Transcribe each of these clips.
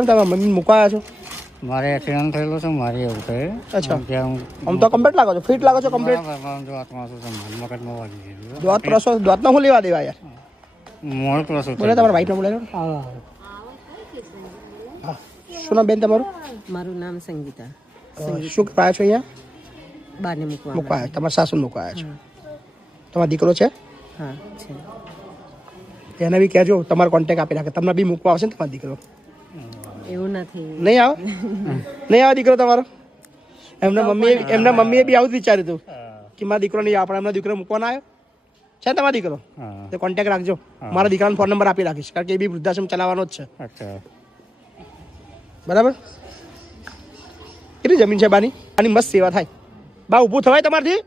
કેમ તમે મમ્મી મૂકવા આવ્યા છો? મારે એક્સિડન્ટ થયેલો છે, મારે એવું છે. અચ્છા, ત્યાં આમ તો કમ્પ્લીટ લાગો છો, ફિટ લાગો છો કમ્પ્લીટ. જો આત્મા શું છે, મગજમાં વાગી ગયેલું. દોત પ્રસો દોતનો શું લેવા દેવા યાર? મોડ પ્રસૂત બોલે તમારા વાઈફને બોલે હા. શું નામ બેન તમારું? મારું નામ સંગીતા. શું કરવા આવ્યા છો અહીંયા? બાને મૂકવા મૂકવા. આવ્યા, તમારા સાસુને મૂકવા આવ્યા છો. તમારો દીકરો છે? હા છે. એને બી કહેજો તમારો કોન્ટેક્ટ આપી રાખે, તમને બી મૂકવા આવશે ને તમારો દીકરો. એવું નથી. નહીં આવે? નહીં આવે દીકરો તમારો? એમના મમ્મીએ બી આવું જ વિચાર્યું હતું કે મારા દીકરો નહીં આપણે એમના દીકરો મૂકવાનો આવ્યો છે તમારો દીકરો. તો કોન્ટેક્ટ રાખજો, મારા દીકરાનો ફોન નંબર આપી રાખીશ, કારણ કે એ બી વૃદ્ધાશ્રમ ચલાવવાનો જ છે. બરાબર? કેટલી જમીન છે બાની? આની મસ્ત સેવા થાય. બા ઊભું થવાય તમારથી?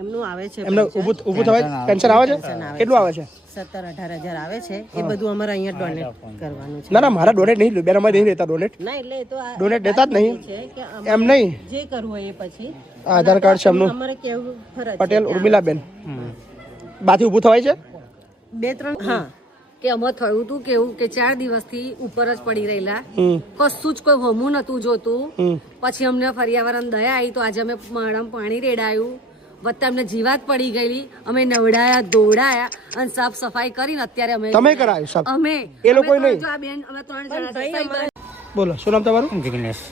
એમનું આવે છે. એમને ઊભું થવાય? પેન્શન આવે છે? કેટલું આવે છે? 17-18 હજાર આવે છે. એ બધું અમારે અહીંયા ડોનેટ કરવાનું છે. ના ના, મારા ડોનેટ નહીં, બેન અમારે નહીં રહેતા ડોનેટ. ના એટલે એ તો ડોનેટ દેતા જ નહીં કે એમ નહીં. જે કરવું હોય એ પછી આધાર કાર્ડ છે એમનું, અમારે કેવું ફરજ છે. પટેલ ઉર્મિલાબેન. બાથી ઊભું થવાય છે? 2-3 હા કે આમાં થયું હતું કેવું કે 4 દિવસથી ઉપર જ પડી રહેલા, કશું જ કોઈ હમું નતું જોતું. પછી અમને ફરિયાવરણ દયા આવી તો આજે અમે માળામાં પાણી રેડાયું, વત્તા અમને જીવાત પડી ગયેલી, અમે નવડાયા દોડાયા અને સાફ સફાઈ કરીને અત્યારે અમે તમે કરાયું સાહેબ? અમે એ લોકો નહીં. જો આ બેન અમે 3 જણા બોલો શું નામ તમારું? જિગ્નેશ.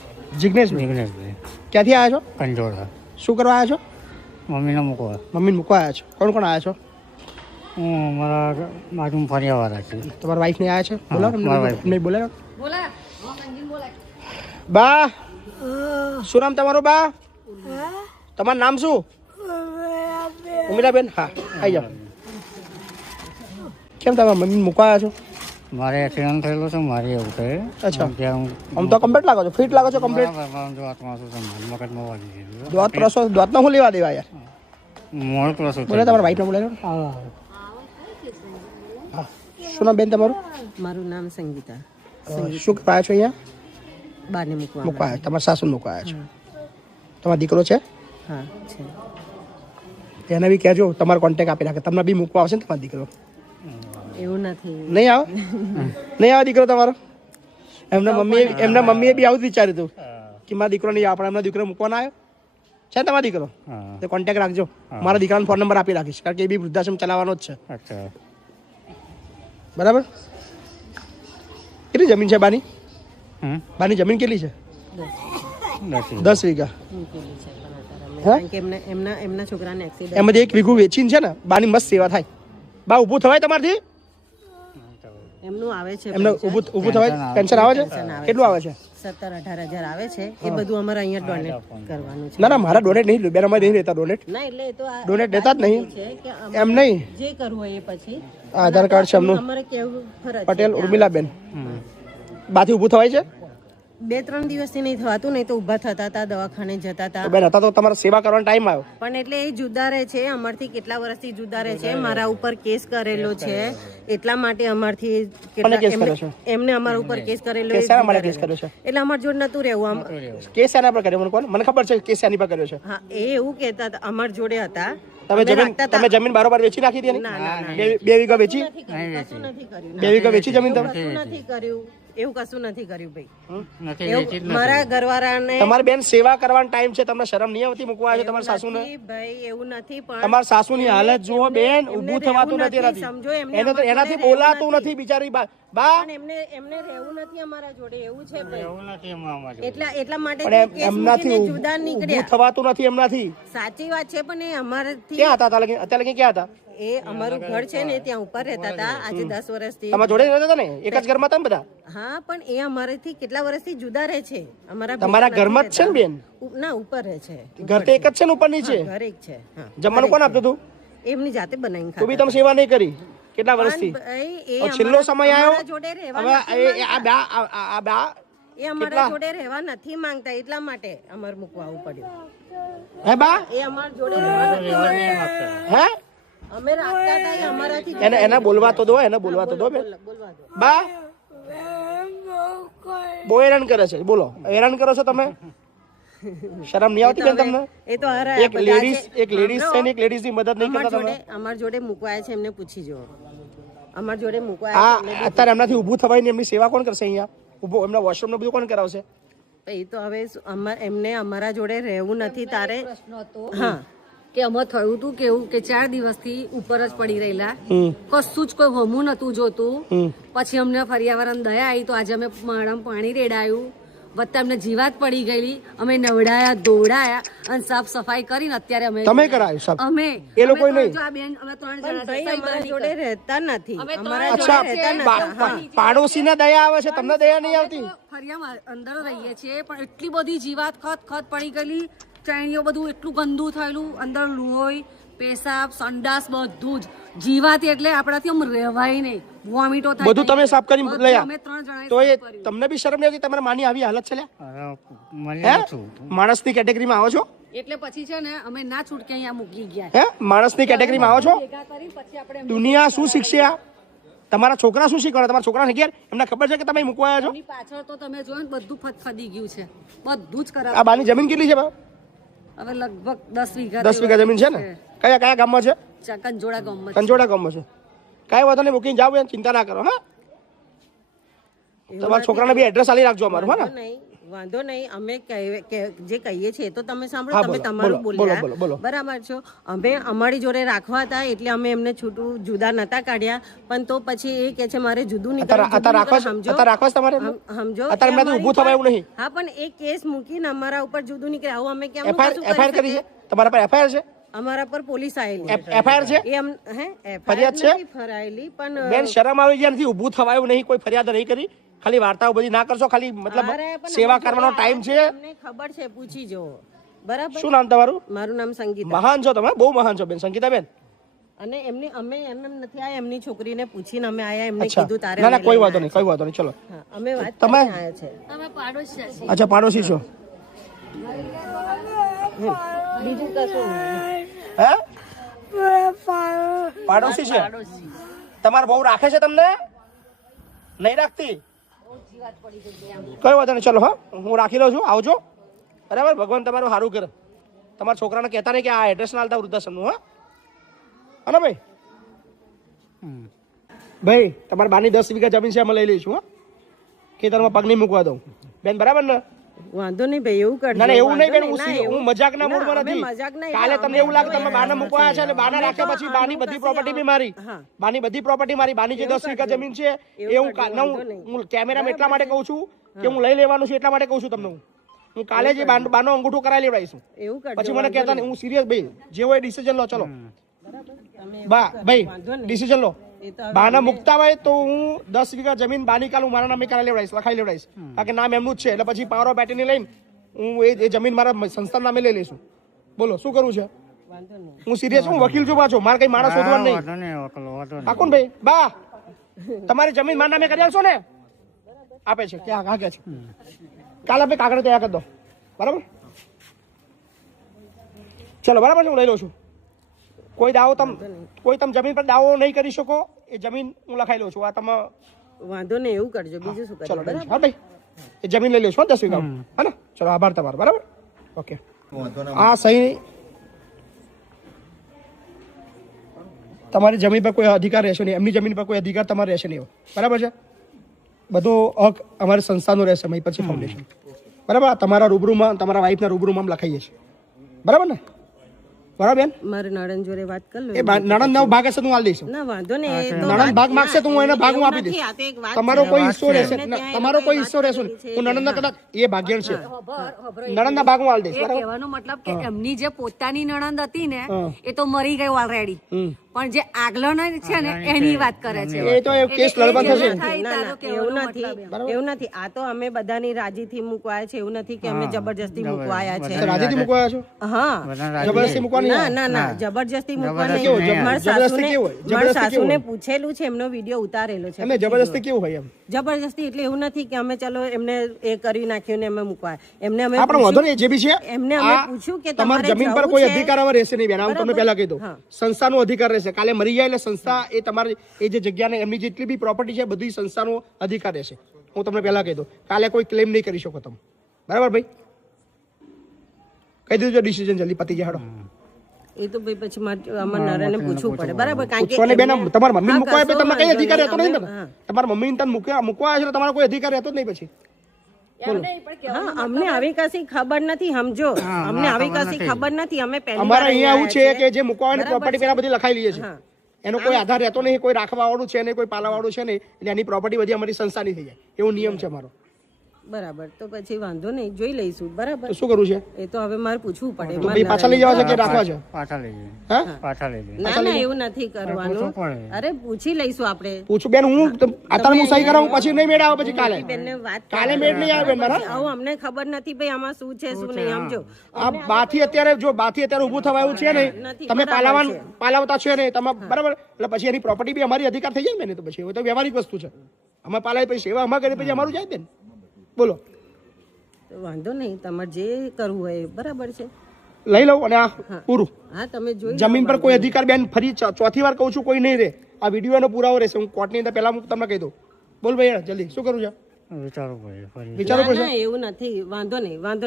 જિગ્નેશ. જિગ્નેશભાઈ ક્યાંથી આવ્યા છો? કંજોડા. શું કરવા આવ્યા છો? મમ્મીને મૂકવા. મમ્મીને મૂકવા આવ્યા છો. કોણ કોણ આવ્યા છો? હું મારા બાજુ ફર્યાવાળા છે. તમારા વાઈફ ને આવ્યા છે? બોલાવો મારા wife. નહીં બોલાવો. બોલા સંગીન બોલા. બા શું નામ તમારું બા? તમારું નામ શું? ઉમિલાબેન. હા આવી જાઓ. કેમ તમે મમ્મી મૂકવા આવ્યા છો? મારે એક્સિડન્ટ થયેલો છે, મારે એવું છે. અચ્છા, ત્યાં આમ તો કમ્પ્લીટ લાગો છો, ફિટ લાગો છો કમ્પ્લીટ. જો આત્મા શું છે, મગજમાં વાગી ગયેલું. દોત પ્રસો દોતનો શું લેવા દેવા યાર? મોડ પ્રસૂત બોલે તમારા વાઈફને બોલે હા. શું નામ બેન તમારું? મારું નામ સંગીતા. શું કરવા આવ્યા છો અહીંયા? બાને મૂકવા. મૂકવા આવ્યા, તમારા સાસુને મૂકવા આવ્યા છો. તમારો દીકરો છે? હા છે. એને બી કહેજો તમારો કોન્ટેક્ટ આપી રાખે, તમને બી મૂકવા આવશે ને તમારો દીકરો. એવું નથી. નહીં આવે? નહીં આવે દીકરો તમારો? એમના મમ્મીએ બી આવું જ વિચાર્યું હતું કે મારા દીકરો નહીં આપણે એમના દીકરો મૂકવાનો આવ્યો છે તમારો દીકરો. તો કોન્ટેક્ટ રાખજો, મારા દીકરાનો ફોન નંબર આપી રાખીશ, કારણ કે એ બી વૃદ્ધાશ્રમ ચલાવવાનો જ છે. બરાબર? કેટલી જમીન છે બાની? બાની જમીન કેટલી છે? 10 વીઘા. કારણ કે એમના છોકરાને એક્સિડન્ટ એમાંથી 1 વીઘું વેચીને છે ને બાની મસ્ત સેવા થાય. બા ઊભું થવાય તમારથી? એમનું આવે છે. એમને ઊભું થવાય? પેન્શન આવે છે? કેટલું આવે છે? 17-18 હજાર આવે છે. એ બધું અમારે અહીંયા ડોનેટ કરવાનું છે. ના ના, મારા ડોનેટ નહીં, બેન અમારે નહીં રહેતા ડોનેટ. ના એટલે એ તો ડોનેટ દેતા જ નહીં છે કે એમ નહીં. જે કરવું હોય એ પછી આધાર કાર્ડ છે એમનું, અમારે કેવું ફરજ છે. પટેલ ઉર્મિલાબેન. બાથી ઊભું થવાય છે? 2-3 દિવસથી નહીં થવાતું, નહીં તો ઊભા થતા હતા, દવાખાને જતા હતા. બેન હતા તો તમારા સેવા કરવાનો ટાઈમ આવ્યો. પણ એટલે એ જુદા રહે છે અમારથી, કેટલા વર્ષથી જુદા રહે છે. મારા ઉપર કેસ કરેલો છે, એટલા માટે અમારથી કેસ કર્યો છે? એમને અમારા ઉપર કેસ કરેલો. કેસ શાના માટે કેસ કર્યો છે? એટલે અમાર જોડે નતું રહેવું. કેસ શાના પર કર્યો મને કોણ? મને ખબર છે કેસ શાની પર કર્યો છે. હા એ એવું કહેતા હતા, અમાર જોડે હતા. તમે જમીન બારોબાર વેચી નાખી હતી? ના ના ના, 2 વીઘા વેચી? કશું નથી કર્યું. 2 વીઘા વેચી જમીન તમે? કશું નથી કર્યું, એવું કશું નથી કર્યું ભાઈ. મારા ઘરવાળાને તમારી બેન સેવા કરવાનો ટાઈમ છે, તમને શરમ નહીં આવતી મૂકવા આવ્યો તમારા સાસુને? ભાઈ એવું નથી, પણ તમારા સાસુની હાલત જુઓ બેન, ઊભું થવાતું નથી સમજો. એને તો એનાથી બોલાતું નથી બિચારી બા. પણ એમને રહેવું નથી અમારા જોડે, એવું છે ભાઈ. એટલા માટે એમનાથી જુદા ઊભું નીકળ્યા. થવાતું નથી એમનાથી. સાચી વાત છે, પણ એ અમારાથી ક્યાં હતા અત્યારે લગી ક્યાં હતા? એ અમારું ઘર છે ને ત્યાં ઉપર રહેતા હતા. આજે 10 વર્ષથી તમારા જોડે રહેતા હતા ને? એક જ ઘરમાં હતા ને બધા? હા, પણ એ અમારાથી કેટલા વર્ષથી જુદા રહે છે. તમારા ઘરમાં જ છે ને બેન? ના, ઉપર રહે છે. ઘર તો એક જ છે ને, ઉપર નીચે? ઘર એક છે. હા, જમવાનું કોણ આપતું હતું? એમની જાતે બનાવીને તું બી તમે સેવા નહીં કરી કેટલા વર્ષથી? છેલ્લો સમય આવ્યો હવે આ બા એ અમારા જોડે રહેવા નથી માંગતા, એટલા માટે અમારે મૂકવા આવવું પડ્યું. હે બા? એ અમારા જોડે રહેવા નથી માંગતા. હે અમે રાખતા હતા, એ અમારાથી એને બોલવા તો દો, એને બોલવા તો દો બેન. બોલવા દો. બા બહુ હેરાન કરે છે. બોલો, હેરાન કરો છો તમે? શરમ નહીં આવતી બેન તમને? એ તો એક લેડીઝ છે ને, એક લેડીઝ ની મદદ નહીં કરતા તમે? અમારા જોડે મૂકવાય છે, એમને પૂછી જો. અમારા જોડે મૂકવા આ અત્યારે એમનાથી ઊભું થવાય ને એમની સેવા કોણ કરશે અહીંયા ઊભો એમના વોશરૂમ ને બધું કોણ કરાવશે એ તો હવે એમને અમારા જોડે રહેવું નથી તારે પ્રશ્ન હતો હા કે અમે થયું હતું કેવું કે 4 દિવસથી ઉપર જ પડી રહેલા કશું જ કોઈ હોમું નતું જોતું પછી અમને ફરિયાવરણ દયા આવી તો આજે અમે માળામાં પાણી રેડાયું વત્તા અમને જીવાત પડી ગયેલી અમે નવડાયા દોડાયા અને સાફ સફાઈ કરીને અત્યારે અમે તમે કરાયું સાહેબ અમે એ લોકો નહીં જો આ બેન અમે 3 જણા ભાઈ અમારા જોડે રહેતા નથી અમે ત્રણ અમારા અચ્છા જોડે રહેતા નથી પાડોશીને દયા આવે છે તમને દયા નહીં આવતી ફરિયામાં અંદર રહીએ છીએ પણ એટલી બધી જીવાત ખત પડી ગયેલી ચાણીઓ બધું એટલું ગંદુ થયેલું અંદર લોહી પેશાબ સંડાસ બધું જ જીવાત એટલે આપણાથી આમ રહેવાય નહીં વોમિટો થાય બધું તમે સાફ કરી લઈ અમે 3 જણાએ તો એ સાફ કર્યું. તમને બી શરમ નહીં આવતી તમારા માની આવી હાલત છે લ્યા? અરે મને હે નથી. માણસની કેટેગરીમાં આવો છો એટલે પછી છે ને અમે ના છૂટકે અહીંયા મૂકી ગયા હે માણસની કેટેગરીમાં આવો છો ભેગા કરી પછી આપણે દુનિયા શું શીખશે આ તમારા છોકરા શું શીખવાડે તમારા છોકરાને ઘેર એમને ખબર છે કે તમે મૂકવા આવ્યા છો એમની પાછળ તો તમે જોયો ને બધું ફદફદી ગયું છે બધું જ આ ખરાબ બાની જમીન કેટલી છે બા? હવે લગભગ 10 વીઘા 10 વીઘા જમીન છે ને કયા કયા ગામમાં છે કંજોડા ગામમાં કંજોડા ગામમાં છે કાંઈ વાંધો નહીં મૂકીને જાવ ચિંતા ના કરો હા તમારા છોકરાને બી એડ્રેસ આલી રાખજો અમારું હા ને વાંધો નહીં અમે જે કહીએ છીએ તો તમે હા, સાંભળો તમે બોલો, તમારું બોલો, બોલો, બોલ્યા બોલો. બરાબર છો અમે અમારી જોડે રાખવા હતા એટલે અમે એમને છૂટું જુદા નતા કાઢ્યા પણ તો પછી એ કે છે મારે જુદું અત્યારે રાખવા અત્યારે રાખવા છે તમારે એમને? સમજો અત્યારે એમનાથી ઊભું થવાય એવું નહીં હા પણ એ કેસ મૂકીને અમારા ઉપર જુદું નીકળે આવું અમે કેમ એફઆઈઆર કરી છે તમારા પર એફઆઈઆર છે અમારા પર પોલીસ આવેલી એફઆઈઆર છે એ ફરિયાદ છે? ફરાયેલી પણ બેન શરમ આવી જાય નથી ઊભું થવાયું નહીં કોઈ ફરિયાદ નહીં કરી ખાલી વાર્તાઓ બધી ના કરશો ખાલી મતલબ અરે, પણ સેવા અમારા કરવાનો ટાઈમ છે અમને ખબર છે પૂછી જો બરાબર શું નામ તમારું મારું નામ સંગીતા મહાન છો તમે બહુ મહાન છો બેન સંગીતા બેન અને એમની અમે એમ નથી આયા એમની છોકરીને પૂછીને અમે આયા એમને અચ્છા કીધું તારે ના ના અમે કોઈ લઈને વાંધો નહીં કોઈ વાંધો નહીં ચલો હા, અમે વાત તમે? કરીને આયા છે અમે પાડોશી છીએ અચ્છા પાડોશી છો બીજું કશું નહીં. હે પાડોશી છે તમારે બહુ રાખે છે તમને નહીં રાખતી કઈ વાંધો નહીં ચલો હા હું રાખી લઉં છું આવજો બરાબર ભગવાન તમારું સારું કરે તમારા છોકરાને કહેતા નહીં કે આ એડ્રેસ ના આલતા વૃદ્ધાશ્રમનું હા હા ભાઈ ભાઈ તમારી બાની 10 વીઘા જમીન છે અમે લઈ લઈશું હા ખેતરમાં પગ નહીં મૂકવા દઉં બેન બરાબર ને વાંધો નહીં ભાઈ એવું કરજો ના ના એવું નહીં બેન વાંધો નહીં. હું મજાકના ના, મૂડમાં અમે નથી મજાક નહીં. કાલે તમને એવું લાગે તમે બાને મૂકવા છે અને બાને અમે રાખ્યા તો પછી બાની આનું બધી કશું પ્રોપર્ટી બી મારી હા. બાની બધી પ્રોપર્ટી મારી બાની જે 10 વીઘા જમીન છે એ હું હું કેમેરામાં એટલા માટે કહું છું કે હું લઈ લેવાનું છું એટલા માટે કહું છું તમને હું કાલે જે બાનો અંગૂઠો કરાવી લેવડાવીશું એવું કરજો પછી મને કહેતા નહીં હું સિરિયસ ભાઈ જે હોય ડિસિઝન લો ચલો બા ભાઈ ડિસિઝન લો એ તો બાના મુકતા હોય તો હું 10 વીઘા જમીન બાની કાલ હું મારા નામે કરાવી લેવડાવીશ લખાઈ લેવડાવીશ કારણ કે નામ એમનું જ છે એટલે પછી પાવર ઓફ એટર્ની લઈને હું એ જમીન મારા સંસ્થા નામે લઈ લઈશું બોલો શું કરવું છે વાંધો નહીં હું સિરિયસ હું વકીલ છું પાછો મારે કઈ માણસ શોધવાનું નહીં વાંધો નહીં વકલો, વાંધો નહીં. પાકું ને ભાઈ બા તમારી જમીન મારા નામે કરી આલશો ને આપે છે ક્યાં હા કે છે કાલે આપણે કાગળ તૈયાર કરી દો બરાબર ચલો બરાબર છે હું લઈ લઉં છું કોઈ તમે જમીન પર દાવો નહીં કરી શકો એ જમીન હું લખાઈ લઉં છું આ તમે વાંધો નહીં એવું કરજો બીજું શું ચલો કરજો હા ભાઈ એ જમીન લઈ લઈશું 10 વીઘા હા ને ચલો આભાર તમારો બરાબર ઓકે આ સહી તમારી જમીન પર કોઈ અધિકાર રહેશે નહીં એમની જમીન પર કોઈ અધિકાર તમારે રહેશે નહીં બરાબર છે બધો હક અમારી સંસ્થાનો રહેશે મહી પછી ફાઉન્ડેશન બરાબર તમારા રૂબરૂમાં તમારા વાઈફના રૂબરૂમાં અમે લખાઈએ છીએ બરાબર ને બરાબર બેન મારે નણંદ જોડે વાત કરી લો એ નણંદ નો ભાગ હશે તો હું આલી દઈશ ના વાંધો નહીં એ તો નણંદ ભાગ માંગશે તો હું એને ભાગ હું આપી નથી, દઈશ આ તો એક વાત તમારો છે. કોઈ હિસ્સો રહેશે એમને ત્યાં તમારો એ કોઈ વાત હિસ્સો રહેશે કરી છે, હું નણંદના કદાચ એ ભાગ્યણ છે ખબર નણંદના ભાગ હું આલી દઈશ એ બરાબર કહેવાનો મતલબ કે એમની જે પોતાની નણંદ હતી ને હા. એ તો મરી ગઈ ઓલરેડી હમ. પણ જે આગલો છે ને એની વાત કરે છે એ તો એ કેસ લડવા થશે થાય ના, તારો ના, કહેવાનો એવું મતલબ નથી એવું નથી આ તો અમે બધાની રાજીથી મૂકવાયા છે એવું નથી કે અમે જબરજસ્તી મૂકવાયા છે રાજીથી મૂકવા આવ્યા છો હા બધા રાજી. જબરદસ્તી મૂકવાની ના ના ના જબરજસ્તી મૂકવા જબરજસ્તી નહીં. કેવું? મારા જબરજસ્તી સાસુને- કેવું હોય? મારા જબરજસ્તી સાસુને કેવું પૂછેલું છે એમનો વિડીયો ઉતારેલો છે એમને જબરદસ્તી કેવું હોય એમ જબરજસ્તી એટલે એવું નથી કે અમે ચલો એમને એ કરી નાખ્યું ને અમે મૂકવાય એમને અમે આપણે વાંધો નહીં જે બી છે એમને અમે આ પૂછ્યું કે તમારી તમારે જમીન પર જવું કોઈ છે? અધિકાર હવે રહેશે નહીં બેન આમ તમને પહેલા કહી દઉં હા. સંસ્થાનો અધિકાર રહેશે કાલે મરી જાય એટલે સંસ્થા એ તમારી એ જે જગ્યાને એમની જેટલી બી પ્રોપર્ટી છે બધી સંસ્થાનો અધિકાર રહેશે હું તમને પહેલા કહી દઉં કાલે કોઈ ક્લેમ નહીં કરી શકો તમે બરાબર ભાઈ કહી દીધું ડિસિઝન જલ્દી પતી જાય હેડો એ તો ભાઈ પછી અમારે નરેને પૂછવું પડે બરાબર કારણ કે પૂછવાને બેન તમારા મમ્મી મૂકવા કશો તમને કઈ વાંધો અધિકાર રહેતો નહીં નહીં. ને તમારા મમ્મી તને મૂકવા આવે છે તમારો કોઈ અધિકાર રહેતો જ નહીં પછી હા અમને આવી કશી ખબર નથી સમજો અમને આવી કશી ખબર નથી અમે પહેલી અમારે વાર અહીંયા આવું છે આવ્યા કે જે મૂકવાની પ્રોપર્ટી પેલા બધી લખાઈ લઈએ છે હા. એનો કોઈ આધાર રહેતો નહીં કોઈ રાખવા વાળું છે નહીં કોઈ પાલવા વાળું છે નહીં એટલે એની પ્રોપર્ટી બધી અમારી સંસ્થાની થઈ જાય એવો નિયમ છે અમારો બરાબર તો પછી વાંધો નહીં જોઈ લઈશું બરાબર તો શું કરવું છે એ તો હવે મારે પૂછવું પડે તો ભાઈ પાછા લઈ જવા છે કે રાખવા છે પાછા લઈ જઈએ હા પાછા લઈ જઈએ ના ના એવું નથી કરવાનું પૂછવું પડે. અરે પૂછી લઈશું આપણે પૂછું બેન હું અત્યારે હું સહી કરાવું પછી નહીં મેળ આવે પછી કાલે બેનને વાત કાલે મેળ નહીં આવે બેન મારા આવું અમને ખબર નથી ભાઈ આમાં શું છે શું નહીં સમજો આ બાથી અત્યારે ઊભું થવાયું છે ને નથી, તમે બરાબર છે. પાલાવતા છે ને તમે બરાબર એટલે પછી એની પ્રોપર્ટી બી અમારી અધિકાર થઈ જાય ને તો પછી એ તો વ્યવહારિક વસ્તુ છે અમે પાલાવી પછી સેવા અમારે કરી પછી અમારું જાય બેન બોલો તો વાંધો નહીં તમારે જે કરવું હોય એ બરાબર છે લઈ લઉં અને આ પૂરું હા તમે જોઈ લો. જમીન પર કોઈ અધિકાર બેન ફરી ચોથી વાર કહું છું કોઈ નહીં રહે આ વિડીયો એનો પુરાવો રહેશે હું કોર્ટની અંદર પહેલા હું તમને કહી દઉં બોલ ભાઈ જલ્દી શું કરું છે વિચારવું પડે ફરી વિચારો ના, ના, એવું નથી વાંધો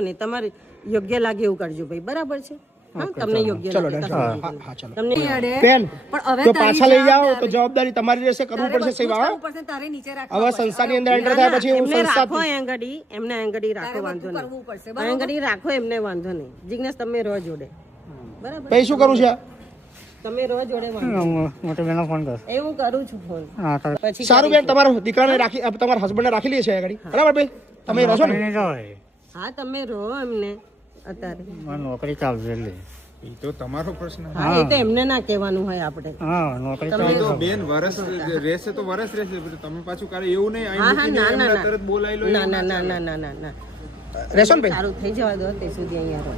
નહીં તમારે યોગ્ય લાગે એવું કરજો ભાઈ બરાબર છે હા તમને યોગ્ય ચલો લાગે ડન. કશો હા હા ચલો તમને બેન પણ હવે જો તારી પાછા લઈ જાઓ તો જવાબદારી. જવાબદારી તમારી રહેશે કરવું તારે પડશે બધું જ સેવા કરવું પડશે, તારે નીચે રાખવું હવે પડશે. સંસ્થાની અંદર એન્ટર થાય પછી હું એમને સંસ્થા રાખો એમને આંગળી રાખો તારે વાંધો બધું કરવું પડશે, નહીં આંગળી રાખો એમને વાંધો નહીં જિજ્ઞેસ તમે રહો જોડે બરાબર પછી શું કરું છે તમે રહો જોડે વાંધો મોટી બેનો ફોન કર એ હું કરું છું ફોન હા તારે પછી સારું બેન તમારા દીકરાને રાખી તમારા હસબન્ડને રાખી લઈએ છે આગળ બરાબર ભાઈ તમે રહો છો ને નહીં જવાય હા તમે રહો એમને અત્યારે મારે નોકરી ચાલશે એટલે એ તો તમારો પ્રશ્ન હા એ તો એમને ના કહેવાનું હોય આપણે હા નોકરી એ ચાલશે તો બેન વરસ રહેશે તો વરસ રહેશે પણ તમે પાછું કાલે એવું નહીં હા અહીં હા મૂકીને ના ના એમને તરત બોલાવી લો ના ના ના ના ના ના ના રહેશો ને ભાઈ સારું થઈ જવા દો તે સુધી અહીંયા રહો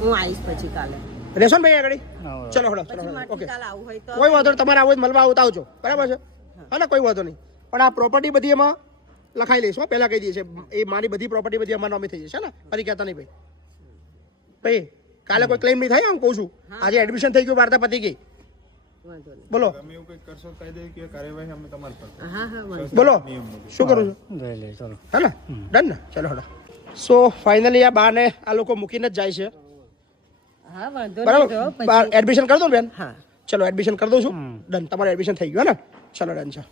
હું આવીશ પછી કાલે રહેશો ને ભાઈ આગળ હા. ચલો હળો પછી ચલો મારથી ઓકે કાલે આવું હોય તો કોઈ વાંધો નહીં તમારે આવું હોય તો મળવા આવતા આવજો બરાબર છે હા ને કોઈ વાંધો નહીં પણ આ પ્રોપર્ટી બધી એમાં લખાઈ લઈશું પહેલા કહી દઈએ છે એ મારી બધી પ્રોપર્ટી બધી અમારા નામે થઈ જશે ને ફરી કહેતા નહીં ભાઈ ભાઈ કાલે કોઈ ક્લેમ નહીં થાય હું કહું છું આજે એડમિશન થઈ ગયું વાર્તા પતી ગઈ વાંધો નહીં બોલો તમે એવું કંઈક કરશો કાયદે કાર્યવાહી અમે તમારી પર કરશું. હા હા વાંધો બોલો શું કરું છું જઈ લે ચલો હે ને ડન ને ચલો હળો સો ફાઇનલી આ બાને આ લોકો મૂકીને જ જાય છે હા વાંધો નહીં રહો બરાબર એડમિશન કરી દો ને બેન હા ચલો એડમિશન કરી દઉં છું ડન તમારું એડમિશન થઈ ગયું હે ને ચલો ડન છે